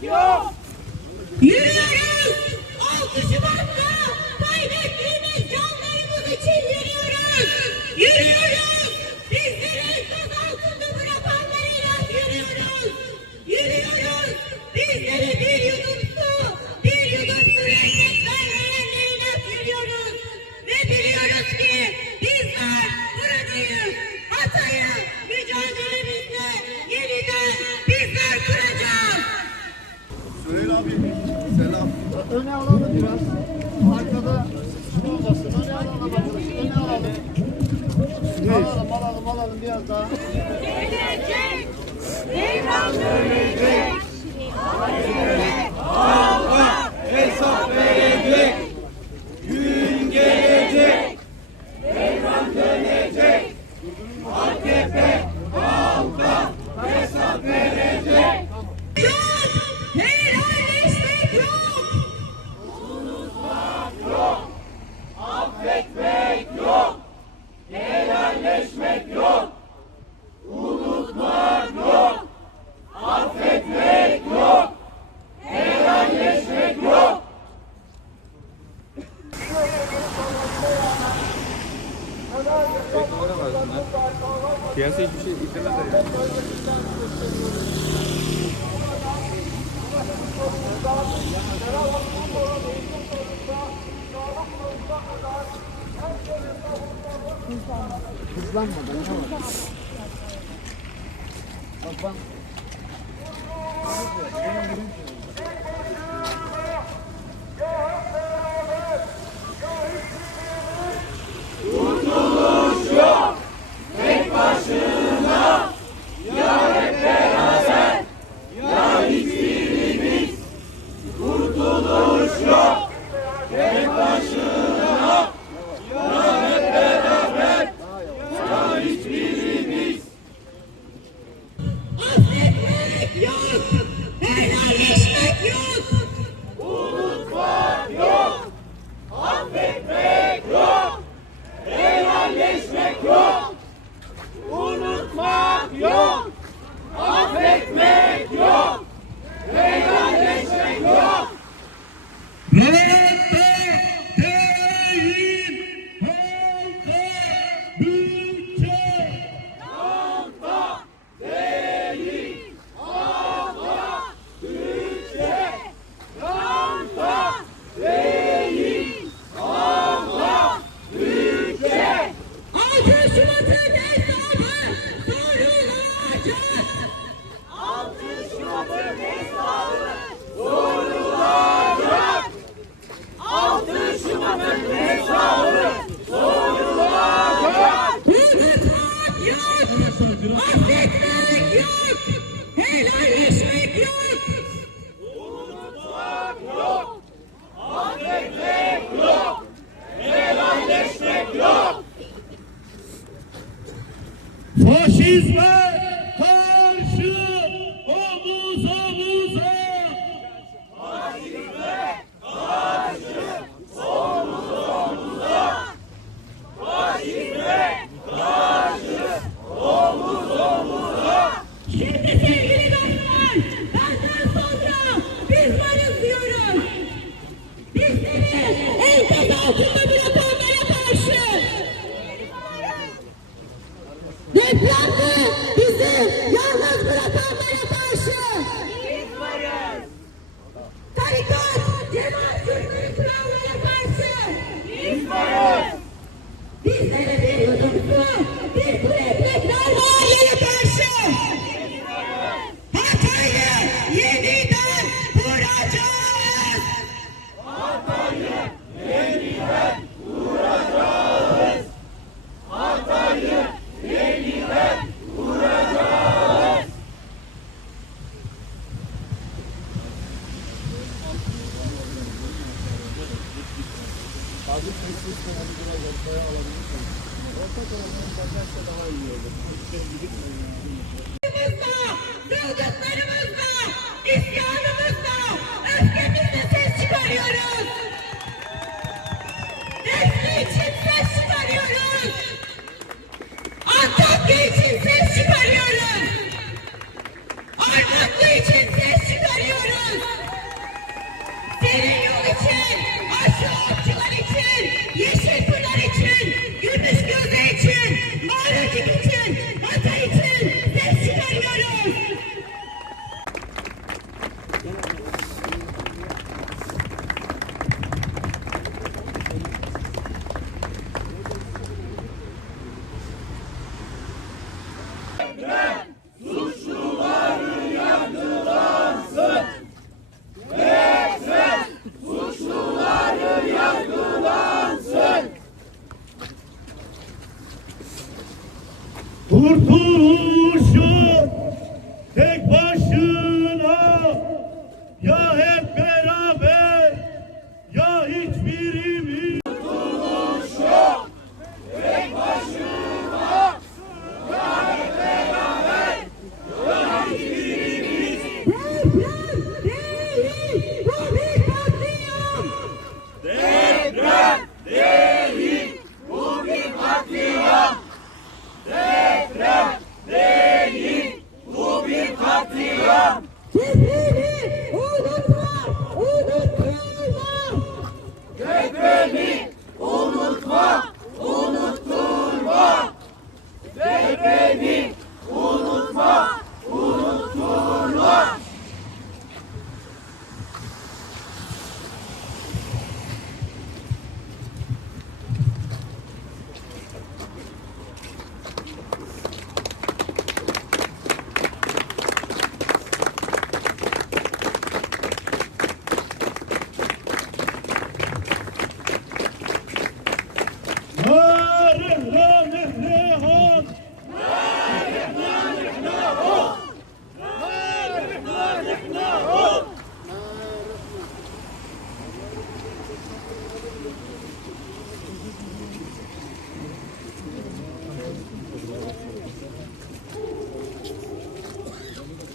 九 abi. Selam. Öne alalım biraz. Arkada olmasın. Öne alalım. Öne alalım. Alalım alalım alalım biraz daha. Affetmek yok. Helalleşmek yok. Unutmak yok. Affetmek yok. Helalleşmek yok. Faşizme Okay. Abi kırıksız kenarı biraz ortaya alabilirsen. Orta tarafından bakarsa daha iyi olur. Hiç gidip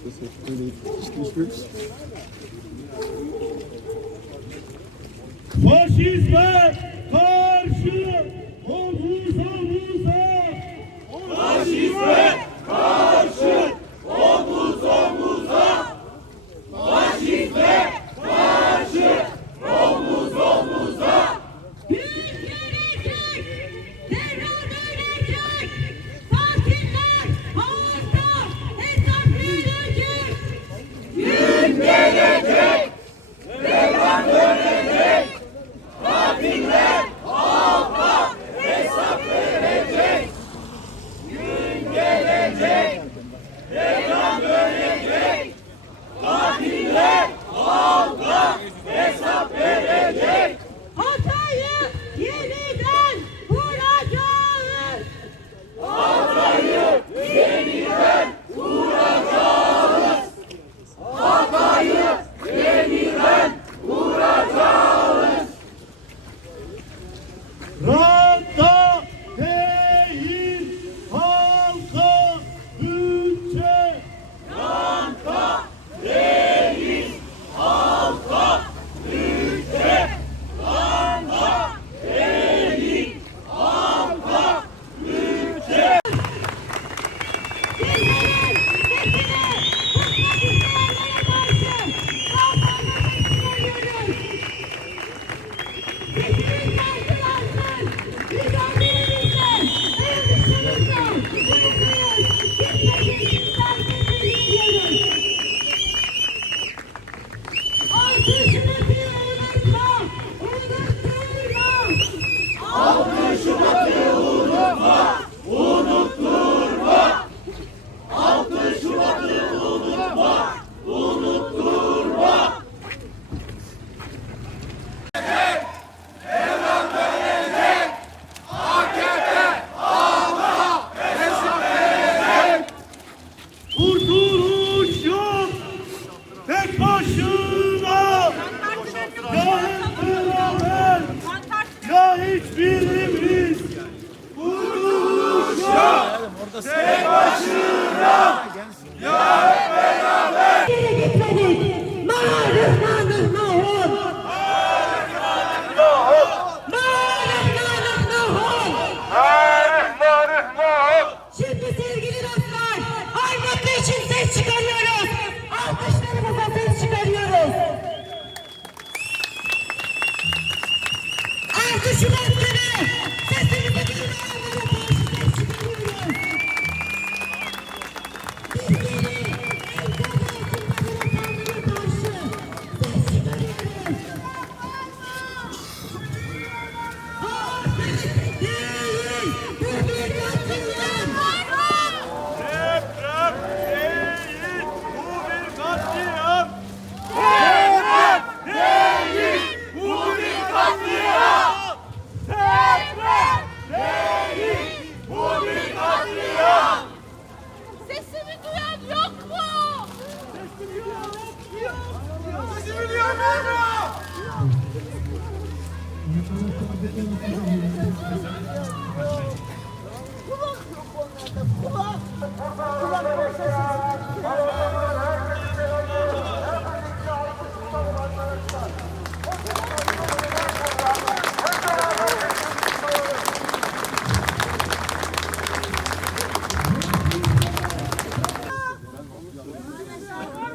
this is. Well, she's back!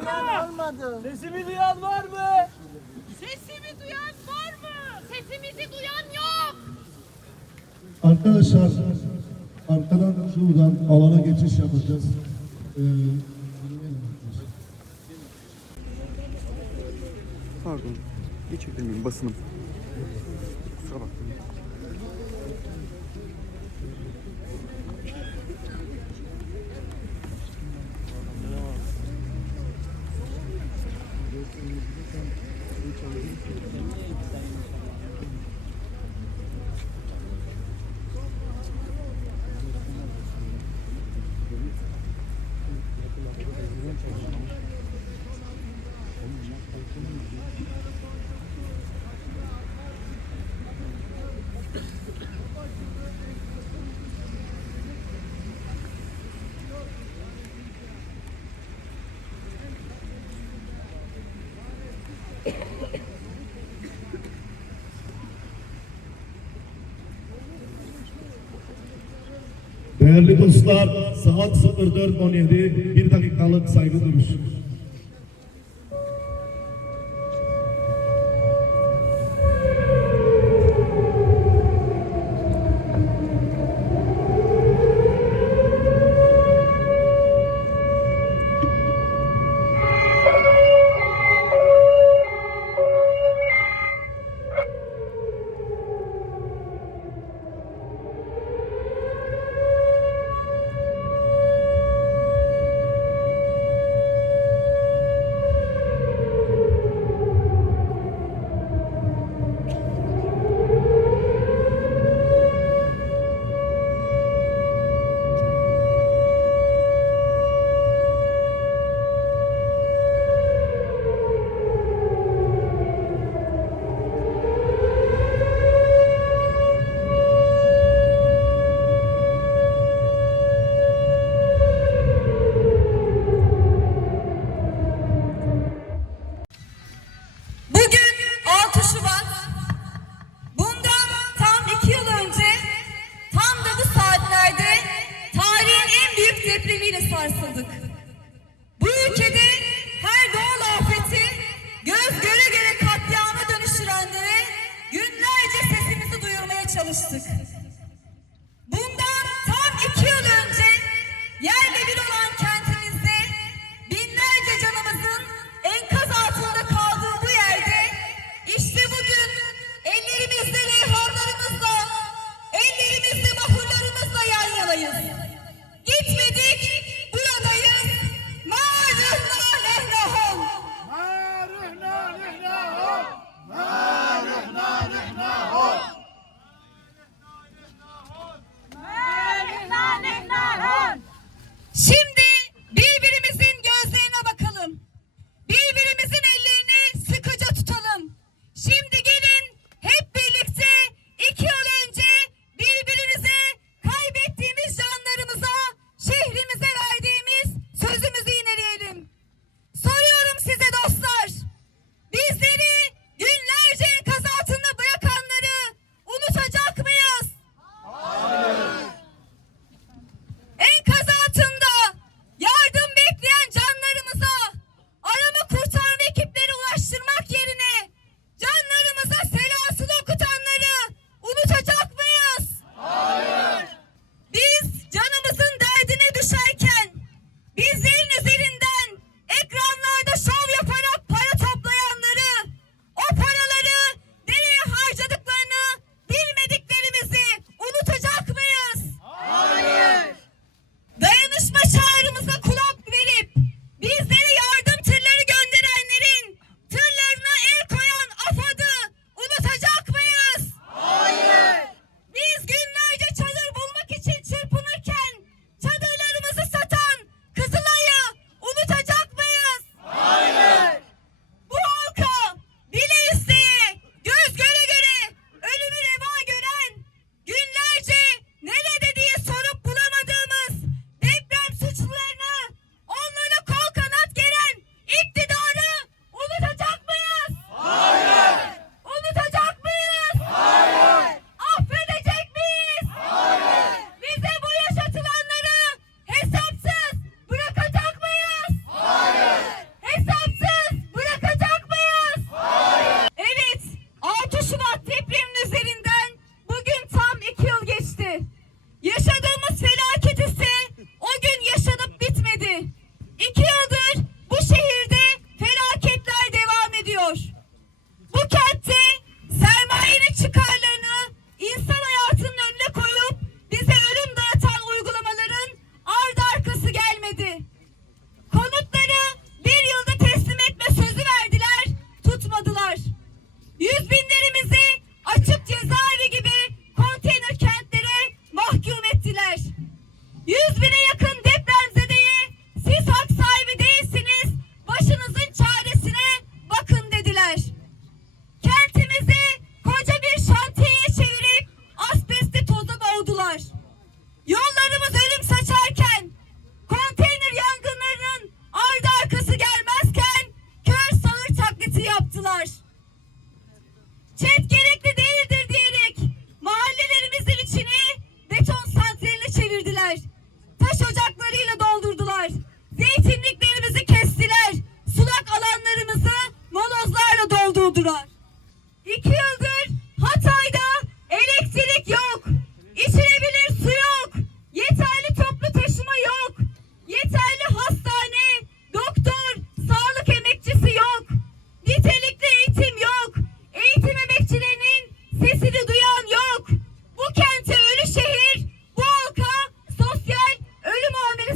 mı? Olmadı. Sesimi duyan var mı? Sesimi duyan var mı? Sesimizi duyan yok. Arkadaşlar arkadan şuradan alana geçiş yapacağız. Ee, Pardon. Geçebilir miyim basınım? Değerli dostlar saat 04.17 bir dakikalık saygı duruşu.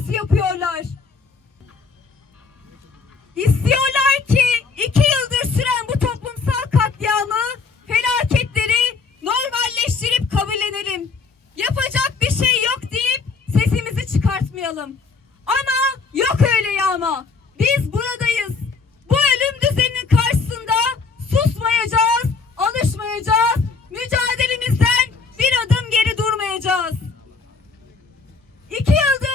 suikast yapıyorlar. İstiyorlar ki iki yıldır süren bu toplumsal katliamı, felaketleri normalleştirip kabullenelim. Yapacak bir şey yok deyip sesimizi çıkartmayalım. Ama yok öyle yağma. Biz buradayız. Bu ölüm düzeninin karşısında susmayacağız, alışmayacağız, mücadelemizden bir adım geri durmayacağız. İki yıldır